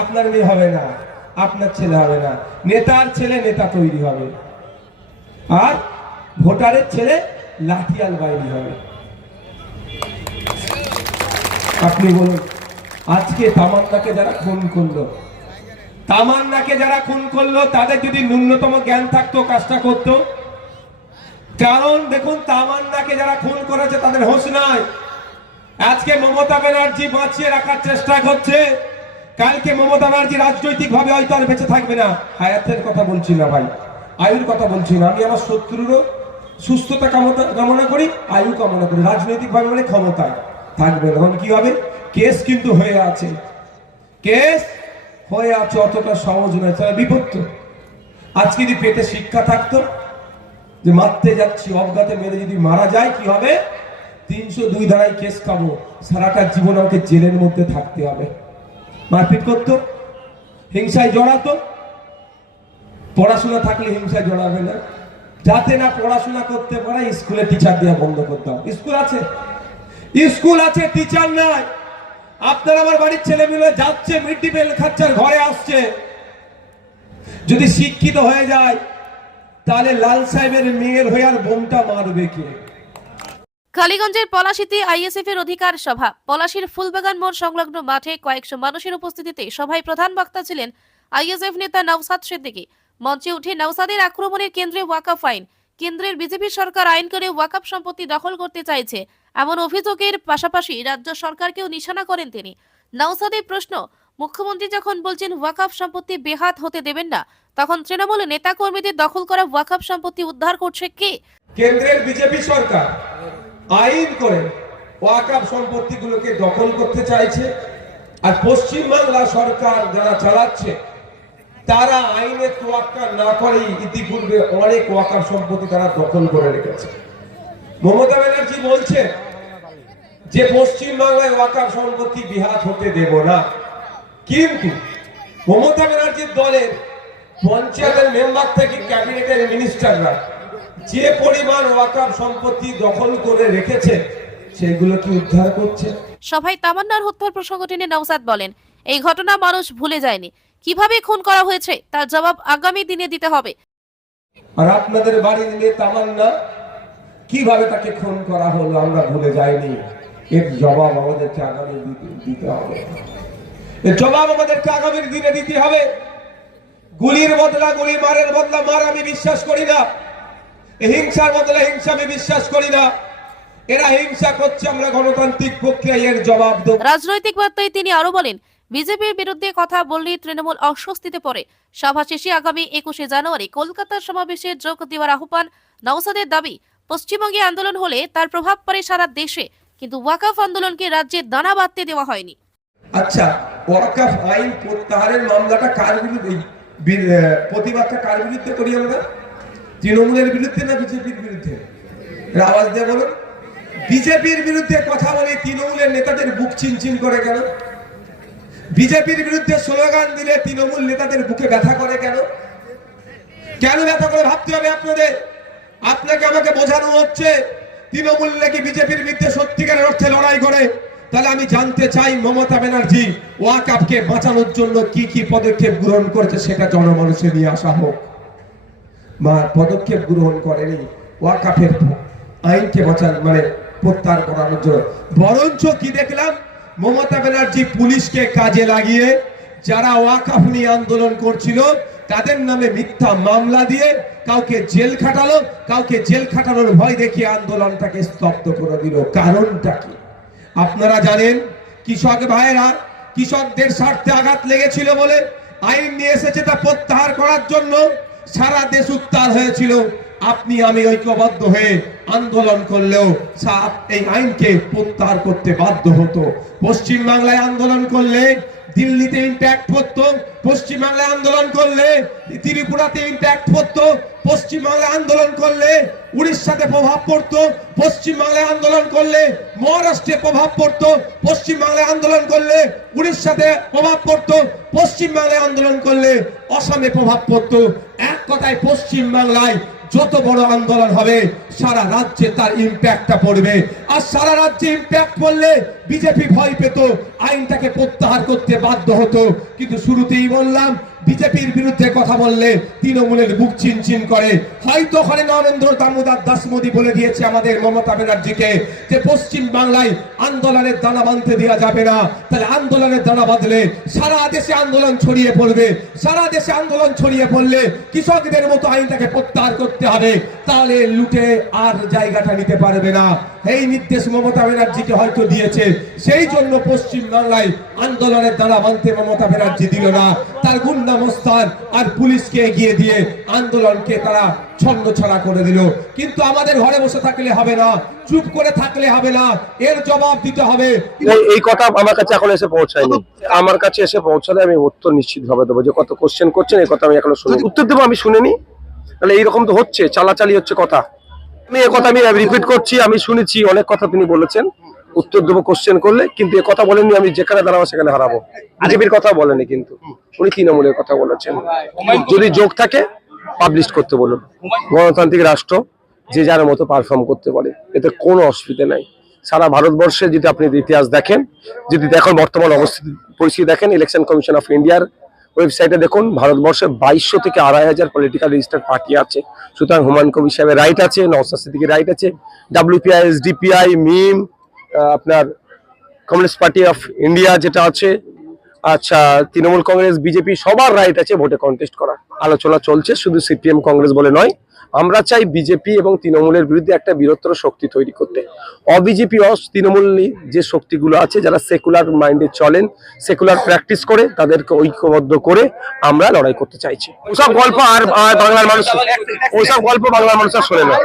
আপনার মেয়ে হবে না, আপনার ছেলে হবে না, নেতার ছেলে নেতা তৈরি হবে, আর ভোটারের ছেলে লাঠিয়াল বাইরি হবে। আপনি বলুন, আজকে তামান্নাকে যারা খুন করলো, তাদের যদি ন্যূনতম জ্ঞান থাকতো কাজটা করতো। কারণ দেখুন, তামান্নাকে যারা খুন করেছে তাদের হোশ নাই। আজকে মমতা ব্যানার্জি বাঁচিয়ে রাখার চেষ্টা করছে, কালকে মমতা ব্যানার্জি রাজনৈতিক ভাবে হয়তো আর বেঁচে থাকবে না। হায়াতের কথা বলছি না ভাই, আয়ুর কথা বলছি না। আমি আমার শত্রুরও সুস্থতা কামনা করি, আয়ু কামনা করি। রাজনৈতিক ভাবে মানে ক্ষমতায় থাকবে, তখন কি হবে? কেস কিন্তু হয়ে আছে, অতটা সহজ নয়, তারা বিপত্ত। আজকে যদি পেটে শিক্ষা থাকতো যে মারতে যাচ্ছি, অজ্ঞাতে মেরে যদি মারা যায় কি হবে? 302 ধারায় কেস খাবো, সারাটা জীবন আমাকে জেলের মধ্যে থাকতে হবে। মারপিট করতো, হিংসায় জড়াতো। পড়াশোনা থাকলে হিংসায় জড়াবে না। যাতে না পড়াশোনা করতে পারে, স্কুলে টিচার দেওয়া বন্ধ করতে হবে। স্কুল আছে, টিচার নাই। আপনার আমার বাড়ির ছেলে মেয়ে যাচ্ছে, মিড ডে মিল খাচ্ছে, ঘরে আসছে। যদি শিক্ষিত হয়ে যায়, তাহলে লাল সাহেবের মেয়ের হয়ে আর বোমটা মারবে কে? কালীগঞ্জের পলাশীতে আইএসএফ এর অধিকার সভা। পলাশীর ফুলবাগান মোড় সংলগ্ন মাঠে কয়েকশো মানুষের উপস্থিতিতে সভায় প্রধান বক্তা ছিলেন আইএসএফ নেতা নওসাদ সিদ্দিকী। মঞ্চে উঠে নওসাদের আক্রমণের কেন্দ্রে ওয়াকফ আইন, কেন্দ্রের বিজেপি সরকার আইন করে ওয়াকফ সম্পত্তি দখল করতে চাইছে এমন অভিযোগের পাশাপাশি রাজ্য সরকারকেও নিশানা করেন তিনি। নওসাদের প্রশ্ন, মুখ্যমন্ত্রী যখন বলছেন ওয়াকফ সম্পত্তি বেহাত হতে দেবেন না, তখন তৃণমূল নেতা কর্মীদের দখল করা ওয়াকফ সম্পত্তি উদ্ধার করছে কে? কেন্দ্রের বিজেপি সরকার আইন করে ওয়াকফ সম্পত্তিগুলোকে দখল করতে চাইছে, আর পশ্চিমবাংলা সরকার যারা চালাচ্ছে তারা আইনে তোয়াক্কা না করেই ইতিপূর্বে অনেক ওয়াকফ সম্পত্তি তারা দখল করে রেখেছে। মমতা ব্যানার্জি বলছে যে পশ্চিমবাংলায় ওয়াকফ সম্পত্তি বিহাত হতে দেব না, কিন্তু মমতা ব্যানার্জির দলের পঞ্চায়েতের মেম্বার থেকে ক্যাবিনেটের মিনিস্টাররা যে পরিমাণ ওয়াকফ সম্পত্তি দখল করে রেখেছে সেগুলো কি উদ্ধার করছে? সভায় তামান্নার হত্যার প্রসঙ্গ টেনে নওসাদ বলেন, এই ঘটনা মানুষ ভুলে যায়নি। কিভাবে খুন করা হয়েছে তার জবাব আগামী দিনে দিতে হবে। আর আপনাদের বাড়ির মেয়ে তামান্না, কিভাবে তাকে খুন করা হলো আমরা ভুলে যাইনি। এর জবাব আমাদেরকে আগামী দিতে হবে। এর জবাব আমাদেরকে আগামী দিনে দিতে হবে। গুলির বদলা গুলি, মারের বদলা মার আমি বিশ্বাস করি না। হিংসার বদলে হিংসা আমি বিশ্বাস করি না। এরা হিংসা করছে, আমরা গণতান্ত্রিক প্রক্রিয়ায় এর জবাব দেব। রাজনৈতিক বার্তায় তিনি আরো বলেন, বিজেপির বিরুদ্ধে কথা বললেই তৃণমূল অস্বস্তিতে পড়ে। সভা শেষে আগামী 21শে জানুয়ারি কলকাতার সমাবেশে যোগ দেওয়ার আহ্বান নওসাদের দাবি। পশ্চিমবঙ্গে আন্দোলন হলে তার প্রভাব পড়ে সারা দেশে, কিন্তু ওয়াকফ আন্দোলনকে রাজ্যে দানা বাঁধতে দেওয়া হয়নি। আচ্ছা, ওয়াকফ আইন প্রত্যাহারের মামলাটা কার বিরুদ্ধে, প্রতিবাদটা কার বিরুদ্ধে করি আমরা? তৃণমূলের বিরুদ্ধে না বিজেপির বিরুদ্ধে? আওয়াজ দিয়ে বলুন। বিজেপির বিরুদ্ধে কথা বলে তৃণমূলের নেতাদের বুক চিনচিন করে কেন? বিজেপির বিরুদ্ধে স্লোগান দিলে তৃণমূল নেতাদের বুকে ব্যথা করে কেন? কেন ব্যথা করে ভাবতে হবে আপনাদের। আপনাকে আমাকে বোঝানো হচ্ছে তৃণমূল নাকি বিজেপির বিরুদ্ধে সত্যিকারের অর্থে লড়াই করে। তাহলে আমি জানতে চাই, মমতা ব্যানার্জি ওয়াকফকে বাঁচানোর জন্য কি কি পদক্ষেপ গ্রহণ করেছে সেটা জনমানুষে নিয়ে আসা হোক। বা পদক্ষেপ গ্রহণ করেনি ওয়াকফের আইনকে বাঁচান মানে প্রত্যাহার করানোর জন্য। বরঞ্চ কি দেখলাম, মমতা ব্যানার্জি পুলিশকে কাজে লাগিয়ে যারা ওয়াকফ নিয়ে আন্দোলন করছিল তাদের নামে মিথ্যা মামলা দিয়ে কাউকে জেল খাটালো, কাউকে জেল খাটানোর ভয় দেখিয়ে আন্দোলনটাকে স্তব্ধ করে দিল। কারণটা কি আপনারা জানেন? কৃষক ভাইয়েরা, কৃষকদের স্বার্থে আঘাত লেগেছিল বলে আইন নিয়ে এসেছে, তা প্রত্যাহার করার জন্য সারা দেশ উত্তাল হয়েছিল। আপনি আমি ঐক্যবদ্ধ হয়ে আন্দোলন করলেও এই আইনকে প্রত্যাহার করতে বাধ্য হতো। পশ্চিম বাংলায় আন্দোলন করলে দিল্লিতে ইম্প্যাক্ট পড়তো, পশ্চিম বাংলায় আন্দোলন করলে ত্রিপুরাতে ইম্প্যাক্ট পড়তো, পশ্চিম বাংলায় আন্দোলন করলে উড়িষ্যাতে প্রভাব পড়তো, পশ্চিম বাংলায় আন্দোলন করলে মহারাষ্ট্রে প্রভাব পড়তো, পশ্চিম বাংলায় আন্দোলন করলে উড়িষ্যাতে প্রভাব পড়তো, পশ্চিম বাংলায় আন্দোলন করলে অসমে প্রভাব পড়তো। এক কথায় পশ্চিম বাংলায় যত বড় আন্দোলন হবে সারা রাজ্যে তার ইম্প্যাক্টটা পড়বে। আর সারা রাজ্যে ইম্প্যাক্ট পড়লে বিজেপি ভয় পেত, আইনটাকে প্রত্যাহার করতে বাধ্য হতো। কিন্তু শুরুতেই বললাম, বিজেপির বিরুদ্ধে কথা বললে তৃণমূলের বুক চিনচিন করে। হয়তো ওখানে নরেন্দ্র দামোদর দাস মোদী বলে দিয়েছে আমাদের মমতা ব্যানার্জিকে যে পশ্চিম বাংলায় আন্দোলনের দানা বাঁধতে দেওয়া যাবে না। তাহলে আন্দোলনের দানা বাঁধলে সারা দেশে আন্দোলন ছড়িয়ে পড়বে। সারা দেশে আন্দোলন ছড়িয়ে পড়লে কৃষকদের মতো আইনটাকে প্রত্যাহার করতে হবে, তাহলে লুটে আর জায়গাটা নিতে পারবে না। এই নির্দেশ মমতা ব্যানার্জিকে হয়তো দিয়েছে, সেই জন্য পশ্চিম বাংলায় আন্দোলনের দানা বাঁধতে মমতা ব্যানার্জি দিল না। তার গুন্ডা মস্তান আর পুলিশকে এগিয়ে দিয়ে আন্দোলনকে তারা ছন্ন ছড়া করে দিল। কিন্তু আমাদের ঘরে বসে থাকলে হবে না, চুপ করে থাকলে হবে না, এর জবাব দিতে হবে। এই কথা আমার কাছে এখন এসে পৌঁছায়নি। আমার কাছে এসে পৌঁছালে আমি উত্তর নিশ্চিত ভাবে দেবো। যে কত কোশ্চেন করছেন এই কথা আমি এখনো শুনি, উত্তর দেবো আমি শুনিনি। তাহলে এইরকম তো হচ্ছে, চালাচালি হচ্ছে কথা। আমি এ কথা আমি রিপিট করছি, আমি শুনেছি অনেক কথা তিনি বলেছেন, উত্তর দেবো কোশ্চেন করলে। কিন্তু এ কথা বলেননি আমি যেখানে দাঁড়াবো সেখানে হারাবো। বিজেপির কথা বলেনি, কিন্তু উনি তৃণমূলের কথা বলেছেন। যদি যোগ থাকে পাবলিশ করতে বলুন। গণতান্ত্রিক রাষ্ট্র, যে যার মতো পারফর্ম করতে পারে, এতে কোনো অসুবিধা নাই। সারা ভারতবর্ষে যদি আপনি ইতিহাস দেখেন, যদি দেখেন বর্তমান পরিস্থিতি দেখেন, ইলেকশন কমিশন অফ ইন্ডিয়ার ওয়েবসাইটে দেখুন, ভারতবর্ষে 2200 থেকে 2500 পলিটিক্যাল রেজিস্টার্ড পার্টি আছে। সুতরাং হুমায়ুন কবির সাহেবের রাইট আছে, নওশাদ সিদ্দিকীর রাইট আছে, WPI, SDPI, মিম, আপনার কমিউনিস্ট পার্টি অফ ইন্ডিয়া যেটা আছে, আচ্ছা তৃণমূল কংগ্রেস, বিজেপি, সবার রাইট আছে ভোটে কন্টেস্ট করার। আলোচনা চলছে, শুধু সিপিএম কংগ্রেস বলে নয়। আমরা চাই বিজেপি এবং তৃণমূলের বিরুদ্ধে একটা বৃহত্তর শক্তি তৈরি করতে। অবিজেপি তৃণমূল যে শক্তিগুলো আছে, যারা সেকুলার মাইন্ডে চলেন, সেকুলার প্র্যাকটিস করে, তাদেরকে ঐক্যবদ্ধ করে আমরা লড়াই করতে চাইছি। ওসব গল্প আর বাংলার মানুষ, ওইসব গল্প বাংলার মানুষ আর শোনে না।